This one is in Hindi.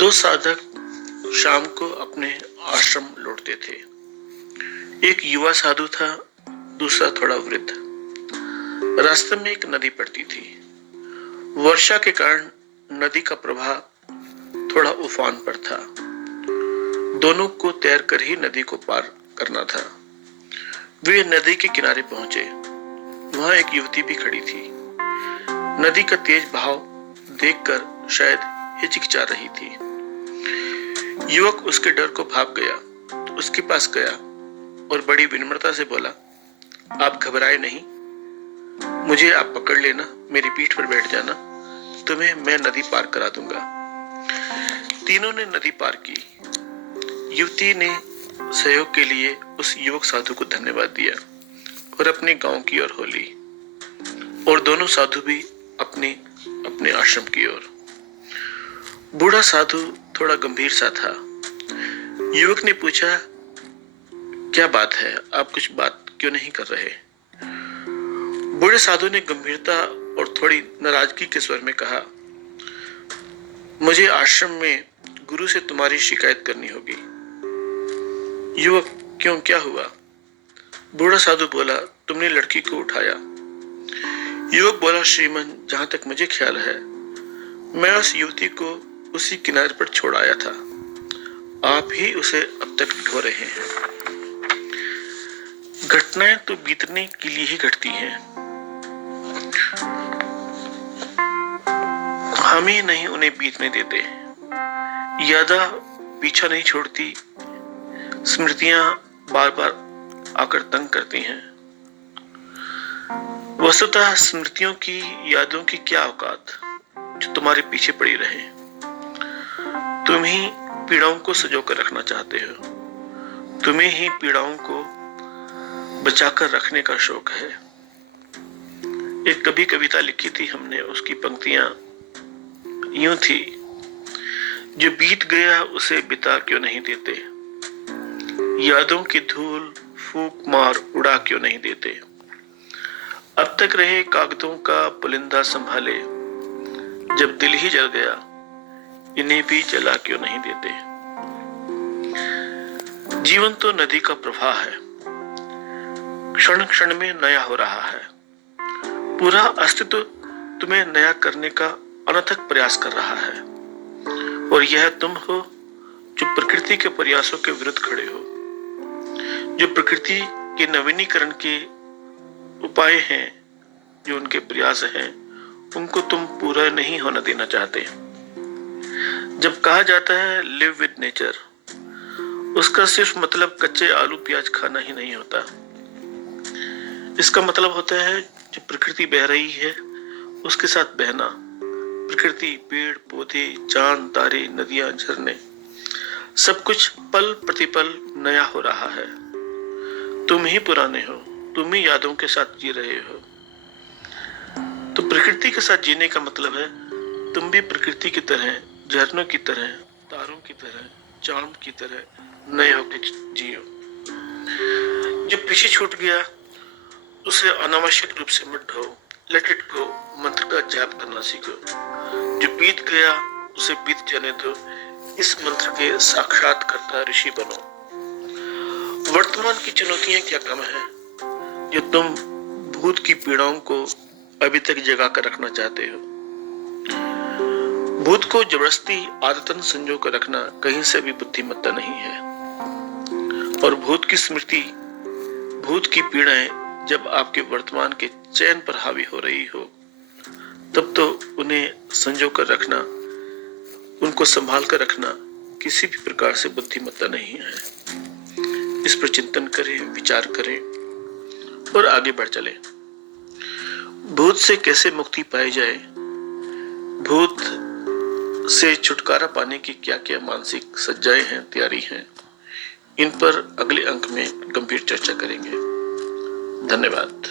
दो साधक शाम को अपने आश्रम लौटते थे। एक युवा साधु था, दूसरा थोड़ा वृद्ध। रास्ते में एक नदी पड़ती थी। वर्षा के कारण नदी का प्रवाह थोड़ा उफान पर था। दोनों को तैरकर ही नदी को पार करना था। वे नदी के किनारे पहुंचे। वहां एक युवती भी खड़ी थी। नदी का तेज बहाव देखकर शायद हिचकिचा रही थी। युवक उसके डर को भाग गया, उसके पास गया और बड़ी विनम्रता से बोला, आप घबराए नहीं, मुझे आप पकड़ लेना, मेरी पीठ पर बैठ जाना, तुम्हें मैं नदी पार करा दूंगा। तीनों ने नदी पार की। युवती ने सहयोग के लिए उस युवक साधु को धन्यवाद दिया और अपने गांव की ओर हो ली, और दोनों साधु भी अपने अपने आश्रम की ओर। बूढ़ा साधु थोड़ा गंभीर सा था। युवक ने पूछा, क्या बात है, आप कुछ बात क्यों नहीं कर रहे? बूढ़े साधु ने गंभीरता और थोड़ी नाराजगी के स्वर में कहा, मुझे आश्रम में गुरु से तुम्हारी शिकायत करनी होगी। युवक, क्यों, क्या हुआ? बूढ़ा साधु बोला, तुमने लड़की को उठाया। युवक बोला, श्रीमान, जहां तक मुझे ख्याल है, मैं उस युवती को उसी किनारे पर छोड़ आया था। आप ही उसे अब तक ढो रहे हैं। घटनाएं तो बीतने के लिए ही घटती हैं, हम ही नहीं उन्हें बीतने देते। यादा पीछा नहीं छोड़ती, स्मृतियां बार बार आकर तंग करती हैं। वस्तुतः स्मृतियों की, यादों की क्या औकात जो तुम्हारे पीछे पड़ी रहे। तुम ही पीड़ाओं को सजो कर रखना चाहते हो। तुम्हें ही पीड़ाओं को बचाकर रखने का शौक है। एक कभी कविता लिखी थी हमने, उसकी पंक्तियां यूं थी, जो बीत गया उसे बिता क्यों नहीं देते, यादों की धूल फूंक मार उड़ा क्यों नहीं देते, अब तक रहे कागजों का पुलिंदा संभाले, जब दिल ही जल गया इन्हें भी जला क्यों नहीं देते। जीवन तो नदी का प्रवाह है, क्षण क्षण में नया हो रहा है। पूरा अस्तित्व तुम्हें नया करने का अनथक प्रयास कर रहा है, और यह तुम हो जो प्रकृति के प्रयासों के विरुद्ध खड़े हो, जो प्रकृति के नवीनीकरण के उपाय हैं, जो उनके प्रयास हैं, उनको तुम पूरा नहीं होने देना चाहते। जब कहा जाता है लिव विद नेचर, उसका सिर्फ मतलब कच्चे आलू प्याज खाना ही नहीं होता। इसका मतलब होता है जो प्रकृति बह रही है उसके साथ बहना। प्रकृति, पेड़ पौधे, चांद तारे, नदियां, झरने, सब कुछ पल प्रतिपल नया हो रहा है। तुम ही पुराने हो, तुम ही यादों के साथ जी रहे हो। तो प्रकृति के साथ जीने का मतलब है तुम भी प्रकृति की तरह, झरनों की तरह, तारों की तरह, चांद की तरह नए होकर जियो। जो पीछे छूट गया उसे अनावश्यक रूप से मत ढो, लेट इट गो मंत्र का जाप करना सीखो। जो बीत गया उसे बीत जाने दो, इस मंत्र के साक्षात्कारता ऋषि बनो। वर्तमान की चुनौतियां क्या कम है जो तुम भूत की पीड़ाओं को अभी तक जगा कर रखना चाहते हो। भूत को जबरदस्ती आदतन संजो कर रखना कहीं से भी बुद्धिमत्ता नहीं है, और भूत की स्मृति, भूत की पीड़ाएं जब आपके वर्तमान के चैन पर हावी हो रही हो, तब तो उन्हें संजो कर रखना, उनको संभाल कर रखना किसी भी प्रकार से बुद्धिमत्ता नहीं है। इस पर चिंतन करें, विचार करें और आगे बढ़ चले। भूत से कैसे मुक्ति पाई जाए, भूत से छुटकारा पाने की क्या क्या मानसिक सज्जाएं हैं, तैयारी हैं, इन पर अगले अंक में गंभीर चर्चा करेंगे। धन्यवाद।